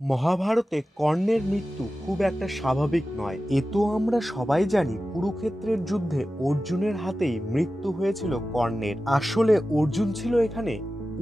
মহাভারতে কর্ণের মৃত্যু খুব একটা স্বাভাবিক নয়। এ তো আমরা সবাই জানি, কুরুক্ষেত্রের যুদ্ধে অর্জুনের হাতেই মৃত্যু হয়েছিল কর্ণের। আসলে অর্জুন ছিল এখানে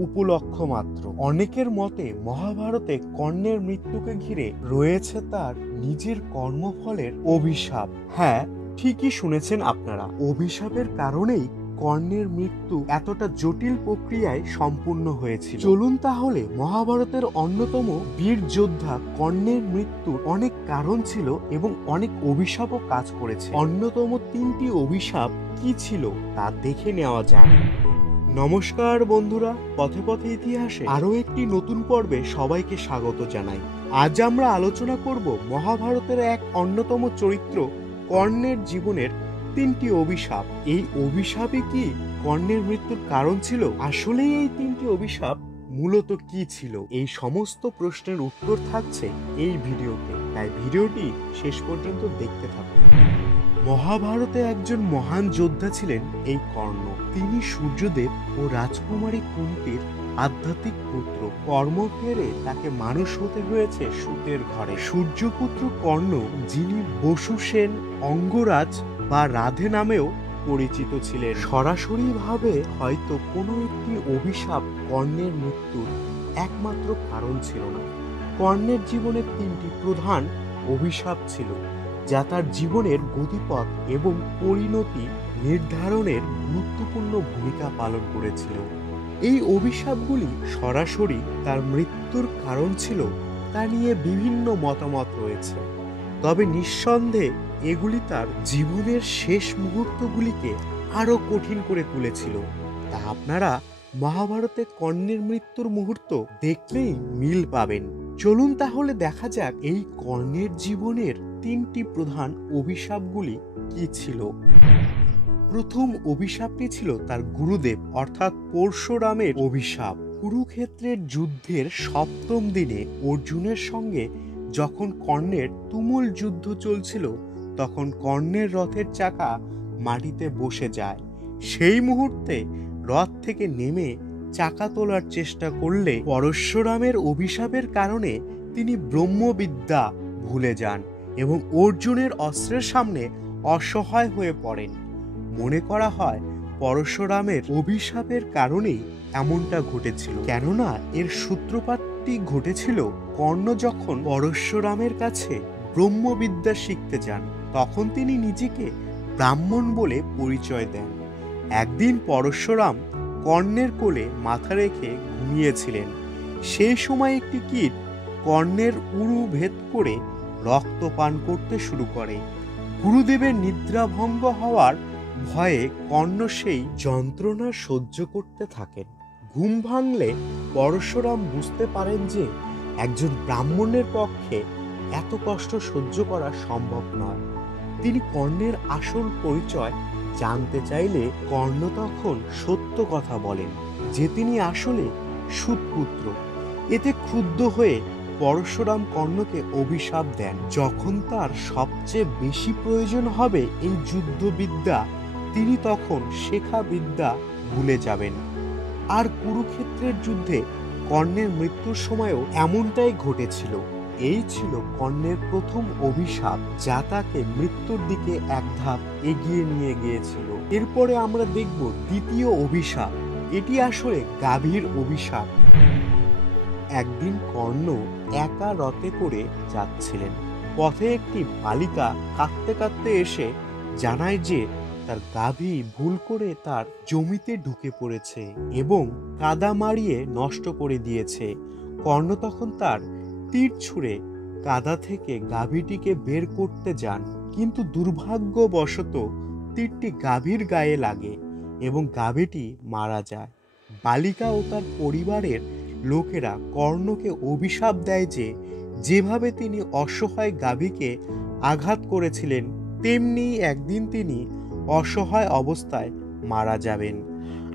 উপলক্ষ মাত্র। অনেকের মতে মহাভারতে কর্ণের মৃত্যুকে ঘিরে রয়েছে তার নিজের কর্মফলের অভিশাপ। হ্যাঁ, ঠিকই শুনেছেন আপনারা, অভিশাপের কারণেই কর্ণের মৃত্যু এতটা জটিল প্রক্রিয়ায় সম্পূর্ণ হয়েছিল। চলুন তাহলে মহাভারতের অন্যতম বীর যোদ্ধা কর্ণের মৃত্যুর অনেক কারণ ছিল এবং অনেক অভিশাপও কাজ করেছে। অন্যতম 3টি অভিশাপ কি ছিল তা দেখে নেওয়া যাক। নমস্কার বন্ধুরা, পথে পথে ইতিহাসে আরো একটি নতুন পর্বে সবাইকে স্বাগত জানাই। আজ আমরা আলোচনা করব মহাভারতের এক অন্যতম চরিত্র কর্ণের জীবনের 3টি অভিশাপ। এই অভিশাপই কি কর্ণের মৃত্যুর কারণ ছিল? আসলে এই 3টি অভিশাপ মূলত কি ছিল? এই সমস্ত প্রশ্নের উত্তর থাকছে এই ভিডিওতে, তাই ভিডিওটি শেষ পর্যন্ত দেখতে থাকুন। মহাভারতে একজন মহান যোদ্ধা ছিলেন এই কর্ণ। তিনি সূর্যদেব ও রাজকুমারী কুন্তির আধ্যাত্মিক পুত্র। কর্মফেরে তাকে মানুষ হতে হয়েছে সূতের ঘরে। সূর্যপুত্র কর্ণ, যিনি বসু সেন, অঙ্গরাজ বা রাধে নামেও পরিচিত ছিলেন। সরাসরিভাবে হয়তো কোনো একটি অভিশাপ কর্ণের মৃত্যুর একমাত্র কারণ ছিল না। কর্ণের জীবনের 3টি প্রধান অভিশাপ ছিল, যা তার জীবনের গতিপথ এবং পরিণতি নির্ধারণের গুরুত্বপূর্ণ ভূমিকা পালন করেছিল। এই অভিশাপগুলি সরাসরি তার মৃত্যুর কারণ ছিল তা নিয়ে বিভিন্ন মতামত রয়েছে, তবে নিঃসন্দেহে এগুলি তার জীবনের শেষ মুহূর্তগুলিকে আরো কঠিন করে তুলেছিল। তা আপনারা মহাভারতে কর্ণের মৃত্যুর মুহূর্ত দেখলেই মিল পাবেন। চলুন তাহলে দেখা যাক এই কর্ণের জীবনের 3টি প্রধান অভিশাপগুলি কি ছিল। প্রথম অভিশাপটি ছিল তার গুরুদেব অর্থাৎ পরশুরামের অভিশাপ। কুরুক্ষেত্রের যুদ্ধের 7ম দিনে অর্জুনের সঙ্গে যখন কর্ণের তুমুল যুদ্ধ চলছিল, তখন কর্ণের রথের চাকা মাটিতে বসে যায়। সেই মুহূর্তে রথ থেকে নেমে চাকা তোলার চেষ্টা করলে পরশুরামের অভিশাপের কারণে তিনি ব্রহ্মবিদ্যা ভুলে যান এবং অর্জুনের অস্ত্রের সামনে অসহায় হয়ে পড়েন। মনে করা হয় পরশুরামের অভিশাপের কারণেই এমনটা ঘটেছিল, কেননা এর সূত্রপাতটি ঘটেছিল কর্ণ যখন পরশুরামের কাছে ব্রহ্মবিদ্যা শিখতে যান। তখন তিনি নিজেকে ব্রাহ্মণ বলে পরিচয় দেন। একদিন পরশুরাম কর্ণের কোলে মাথা রেখে ঘুমিয়েছিলেন। সেই সময় একটি কীট কর্ণের উরু ভেদ করে রক্ত পান করতে শুরু করে। গুরুদেবের নিদ্রাভঙ্গ হওয়ার ভয়ে কর্ণ সেই যন্ত্রণা সহ্য করতে থাকেন। ঘুম ভাঙলে পরশুরাম বুঝতে পারেন যে একজন ব্রাহ্মণের পক্ষে এত কষ্ট সহ্য করা সম্ভব নয়। তিনি কর্ণের আসল পরিচয় জানতে চাইলে কর্ণ তখন সত্য কথা বলেন যে তিনি আসলে সূতপুত্র। এতে ক্রুদ্ধ হয়ে পরশুরাম কর্ণকে অভিশাপ দেন, যখন তার সবচেয়ে বেশি প্রয়োজন হবে এই যুদ্ধবিদ্যা, তিনি তখন শেখা বিদ্যা ভুলে যাবেন। আর কুরুক্ষেত্রের যুদ্ধে কর্ণের মৃত্যুর সময়ও এমনটাই ঘটেছিল। এই ছিল কর্ণের প্রথম অভিশাপ, যা তাকে মৃত্যুর দিকে এক ধাপ এগিয়ে নিয়ে গিয়েছিল। এরপরে আমরা দেখব দ্বিতীয় অভিশাপ। এটি আসলে গাভীর অভিশাপ। একদিন কর্ণ একা রথে করে যাচ্ছিলেন। পথে একটি বালিকা কাঁদতে কাঁদতে এসে জানায় যে তার গাভী ভুল করে তার জমিতে ঢুকে পড়েছে এবং কাদা মারিয়ে নষ্ট করে দিয়েছে। কর্ণ তখন তার তীর ছুঁড়ে কাদা থেকে গাভীটিকে বের করতে যান, কিন্তু দুর্ভাগ্যবশত তীরটি গাভীর গায়ে লাগে এবং গাভীটি মারা যায়। বালিকা ও তার পরিবারের লোকেরা কর্ণকে অভিশাপ দেয় যে যেভাবে তিনি অসহায় গাভীকে আঘাত করেছিলেন, তেমনি একদিন তিনি অসহায় অবস্থায় মারা যাবেন।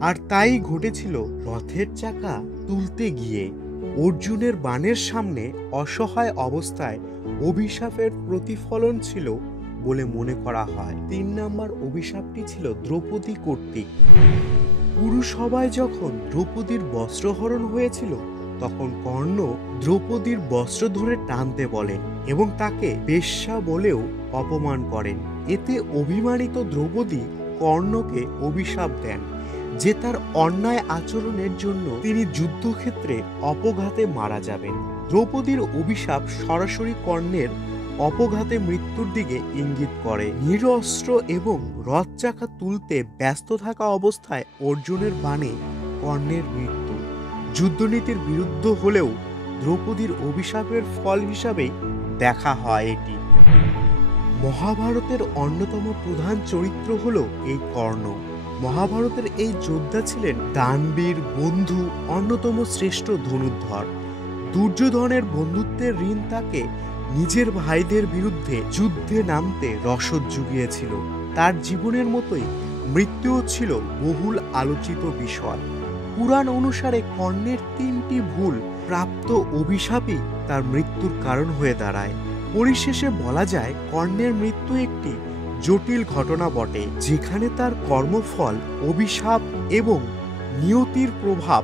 আর তাই ঘটেছিল। রথের চাকা তুলতে গিয়ে অর্জুনের বাণের সামনে অসহায় অবস্থায় অভিশাপের প্রতিফলন ছিল বলে মনে করা হয়। 3 নম্বর অভিশাপটি ছিল দ্রৌপদী কর্তৃক। পুরুষ সভায় যখন দ্রৌপদীর বস্ত্রহরণ হয়েছিল, তখন কর্ণ দ্রৌপদীর বস্ত্র ধরে টানতে বলেন এবং তাকে বেশ্যা বলেও অপমান করেন। এতে অভিমানিত দ্রৌপদী কর্ণকে অভিশাপ দেন যে তার অন্যায় আচরণের জন্য তিনি যুদ্ধক্ষেত্রে অপঘাতে মারা যাবেন। দ্রৌপদীর অভিশাপ সরাসরি কর্ণের অপঘাতে মৃত্যুর দিকে ইঙ্গিত করে। নিরস্ত্র এবং রথ চাকা তুলতে ব্যস্ত থাকা অবস্থায় অর্জুনের বাণে কর্ণের মৃত্যু যুদ্ধনীতির বিরুদ্ধ হলেও দ্রৌপদীর অভিশাপের ফল হিসাবে দেখা হয় এটি। মহাভারতের অন্যতম প্রধান চরিত্র হলো এই কর্ণ। মহাভারতের এই যোদ্ধা ছিলেন দানবীর, বন্ধু, অন্যতম শ্রেষ্ঠ ধনুর্ধর। দুর্যোধনের বন্ধুত্বের ঋণ তাকে নিজের ভাইদের বিরুদ্ধে যুদ্ধে নামতে রসদ জুগিয়েছিল। তার জীবনের মতোই মৃত্যুও ছিল বহুল আলোচিত বিষয়। পুরাণ অনুসারে কর্ণের 3টি ভুল প্রাপ্ত অভিশাপই তার মৃত্যুর কারণ হয়ে দাঁড়ায়। পরিশেষে বলা যায় কর্ণের মৃত্যু একটি জটিল ঘটনা বটে, যেখানে তার কর্মফল, অভিশাপ এবং নিয়তির প্রভাব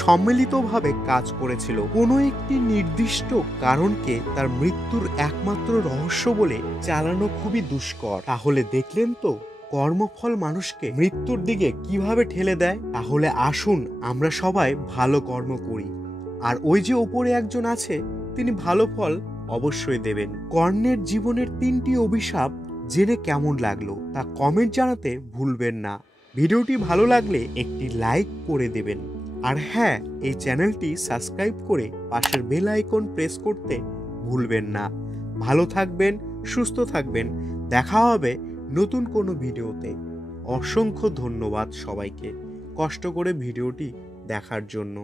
সম্মিলিতভাবে কাজ করেছিল। কোনো একটি নির্দিষ্ট কারণকে তার মৃত্যুর একমাত্র রহস্য বলে চালানো খুবই দুষ্কর। তাহলে দেখলেন তো কর্মফল মানুষকে মৃত্যুর দিকে কিভাবে ঠেলে দেয়। তাহলে আসুন আমরা সবাই ভালো কর্ম করি, আর ওই যে ওপরে একজন আছে তিনি ভালো ফল অবশ্যই দেবেন। কর্ণের জীবনের 3টি অভিশাপ জেনে কেমন লাগলো তা কমেন্ট জানাতে ভুলবেন না। ভিডিওটি ভালো লাগলে একটি লাইক করে দেবেন, আর হ্যাঁ, এই চ্যানেলটি সাবস্ক্রাইব করে পাশের বেল আইকন প্রেস করতে ভুলবেন না। ভালো থাকবেন, সুস্থ থাকবেন, দেখা হবে নতুন কোনো ভিডিওতে। অসংখ্য ধন্যবাদ সবাইকে কষ্ট করে ভিডিওটি দেখার জন্য।